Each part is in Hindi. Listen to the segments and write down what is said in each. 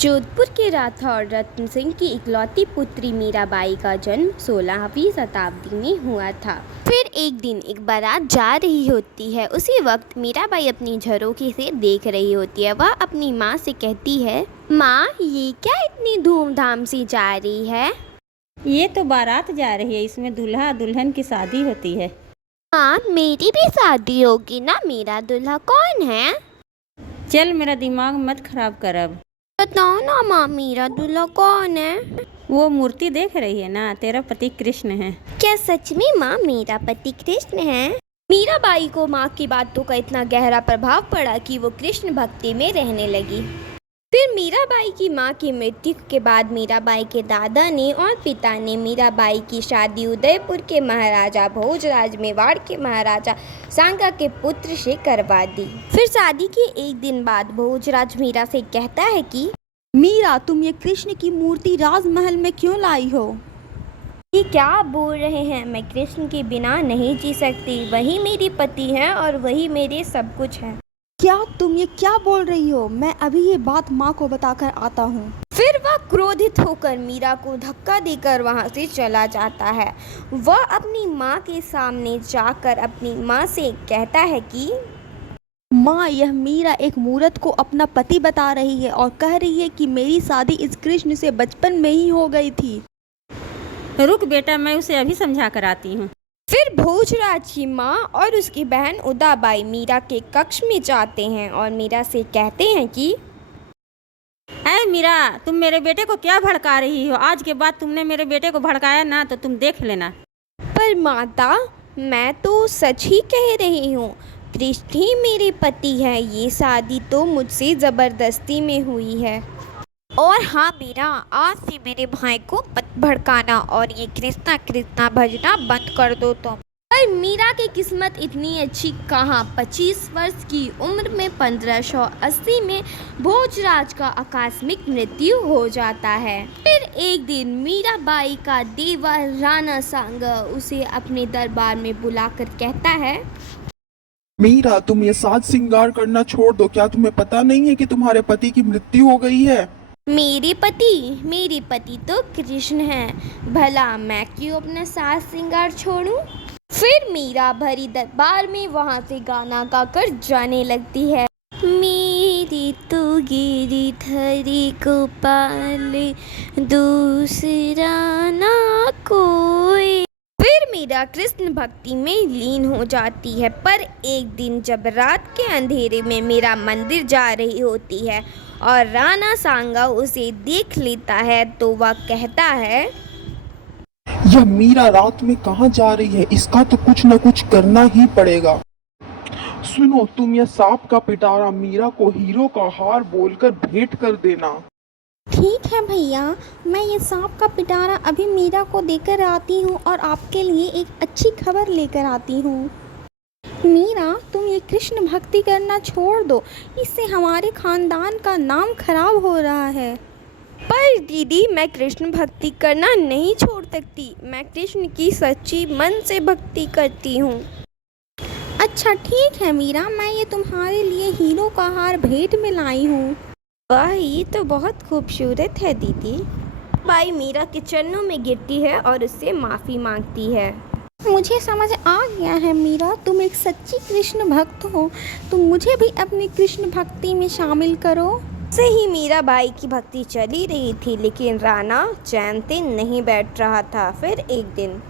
जोधपुर के राठौर रतन सिंह की इकलौती पुत्री मीराबाई का जन्म 16वीं शताब्दी में हुआ था। फिर एक दिन एक बारात जा रही होती है। उसी वक्त मीराबाई अपनी झरोखे से देख रही होती है। वह अपनी माँ से कहती है, माँ ये क्या इतनी धूमधाम से जा रही है? ये तो बारात जा रही है, इसमें दूल्हा दुल्हन की शादी होती है। हाँ, मेरी भी शादी होगी ना। मेरा दूल्हा कौन है? चल मेरा दिमाग मत खराब कर अब। बताओ ना माँ, मेरा दूल्हा कौन है? वो मूर्ति देख रही है ना, तेरा पति कृष्ण है। क्या सच में माँ मेरा पति कृष्ण है? मीराबाई को माँ की बातों का इतना गहरा प्रभाव पड़ा कि वो कृष्ण भक्ति में रहने लगी। फिर मीराबाई की माँ की मृत्यु के बाद मीराबाई के दादा ने और पिता ने मीराबाई की शादी उदयपुर के महाराजा भोजराज, मेवाड़ के महाराजा सांगा के पुत्र से करवा दी। फिर शादी के एक दिन बाद भोजराज मीरा से कहता है कि मीरा, तुम ये कृष्ण की मूर्ति राजमहल में क्यों लाई हो? ये क्या आप बोल रहे हैं? मैं कृष्ण के बिना नहीं जी सकती। वही मेरे पति हैं और वही मेरे सब कुछ है। क्या तुम ये क्या बोल रही हो? मैं अभी ये बात माँ को बताकर आता हूँ। फिर वह क्रोधित होकर मीरा को धक्का देकर वहां से चला जाता है। वह अपनी माँ के सामने जाकर अपनी माँ से कहता है कि माँ, यह मीरा एक मूर्त को अपना पति बता रही है और कह रही है कि मेरी शादी इस कृष्ण से बचपन में ही हो गई थी। रुक बेटा, मैं उसे अभी समझा कर आती हूँ। फिर भोजराज की माँ और उसकी बहन उदाबाई मीरा के कक्ष में जाते हैं और मीरा से कहते हैं कि ऐ मीरा, तुम मेरे बेटे को क्या भड़का रही हो? आज के बाद तुमने मेरे बेटे को भड़काया ना तो तुम देख लेना। पर माता, मैं तो सच ही कह रही हूँ। कृष्ण ही मेरे पति है। ये शादी तो मुझसे ज़बरदस्ती में हुई है। और हाँ मीरा, आज से मेरे भाई को मत भड़काना और ये कृष्णा कृष्णा भजना बंद कर दो तुम। पर मीरा की किस्मत इतनी अच्छी कहाँ। 25 वर्ष की उम्र में 1580 में भोजराज का आकस्मिक मृत्यु हो जाता है। फिर एक दिन मीराबाई का देवा राणा सांगा उसे अपने दरबार में बुलाकर कहता है, मीरा, तुम ये साज श्रृंगार करना छोड़ दो। क्या तुम्हें पता नहीं है कि तुम्हारे पति की मृत्यु हो गई है? मेरे पति तो कृष्ण हैं। भला मैं क्यों अपना साज श्रृंगार छोड़ूं? फिर मीरा भरी दरबार में वहां से गाना गाकर जाने लगती है। मेरी तो गिरधरी गोपाल, दूसरा ना कोई। फिर मीरा कृष्ण भक्ति में लीन हो जाती है। पर एक दिन जब रात के अंधेरे में मीरा मंदिर जा रही होती है और राणा सांगा उसे देख लेता है तो वह कहता है, यह मीरा रात में कहाँ जा रही है? इसका तो कुछ न कुछ करना ही पड़ेगा। सुनो, तुम यह सांप का पिटारा मीरा को हीरो का हार बोलकर भेंट कर देना। ठीक है भैया, मैं ये सांप का पिटारा अभी मीरा को देकर आती हूँ और आपके लिए एक अच्छी खबर लेकर आती हूँ। मीरा, तुम ये कृष्ण भक्ति करना छोड़ दो। इससे हमारे खानदान का नाम खराब हो रहा है। पर दीदी, मैं कृष्ण भक्ति करना नहीं छोड़ सकती। मैं कृष्ण की सच्ची मन से भक्ति करती हूँ। अच्छा ठीक है मीरा, मैं ये तुम्हारे लिए हीरो का हार भेंट में लाई हूँ। वाह, ये तो बहुत खूबसूरत है दीदी। बाई मीरा के चरणों में गिरती है और उससे माफ़ी मांगती है। मुझे समझ आ गया है मीरा, तुम एक सच्ची कृष्ण भक्त हो। तुम मुझे भी अपनी कृष्ण भक्ति में शामिल करो। सही मीराबाई की भक्ति चली रही थी, लेकिन राणा चैन से नहीं बैठ रहा था। फिर एक दिन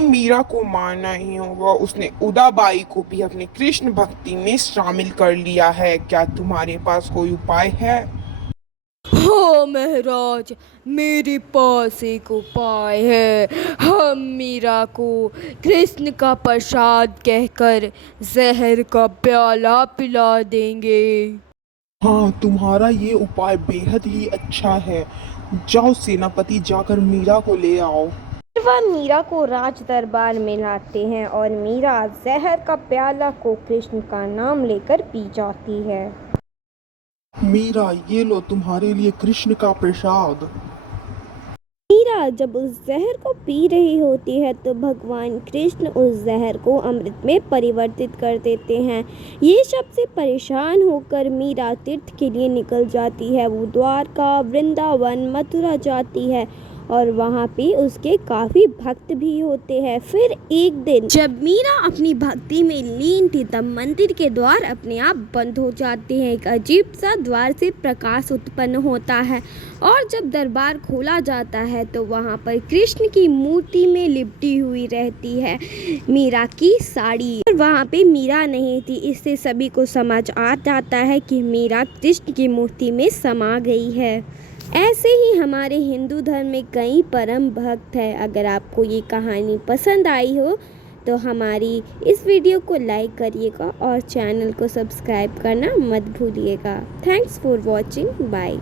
मीरा को मारना ही होगा। उसने उदाबाई को भी अपनी कृष्ण भक्ति में शामिल कर लिया है। क्या तुम्हारे पास कोई उपाय है? हाँ महाराज, मेरे पास एक उपाय है। हम मीरा को कृष्ण का प्रसाद कहकर जहर का प्याला पिला देंगे। हाँ, तुम्हारा ये उपाय बेहद ही अच्छा है। जाओ सेनापति, जाकर मीरा को ले आओ। वह मीरा को राज दरबार में लाते हैं और मीरा जहर का प्याला को कृष्ण का नाम लेकर पी जाती है। मीरा, ये लो तुम्हारे लिए कृष्ण का प्रसाद। मीरा मीरा जब उस जहर को पी रही होती है तो भगवान कृष्ण उस जहर को अमृत में परिवर्तित कर देते हैं। ये सब से परेशान होकर मीरा तीर्थ के लिए निकल जाती है। वो द्वारका, वृंदावन, मथुरा जाती है और वहाँ पे उसके काफ़ी भक्त भी होते हैं। फिर एक दिन जब मीरा अपनी भक्ति में लीन थी तब मंदिर के द्वार अपने आप बंद हो जाते हैं। एक अजीब सा द्वार से प्रकाश उत्पन्न होता है और जब दरबार खोला जाता है तो वहाँ पर कृष्ण की मूर्ति में लिपटी हुई रहती है मीरा की साड़ी। और वहाँ पे मीरा नहीं थी। इससे सभी को समझ आ जाता है कि मीरा कृष्ण की मूर्ति में समा गई है। ऐसे ही हमारे हिंदू धर्म में कई परम भक्त हैं। अगर आपको ये कहानी पसंद आई हो तो हमारी इस वीडियो को लाइक करिएगा और चैनल को सब्सक्राइब करना मत भूलिएगा। Thanks for watching. बाय।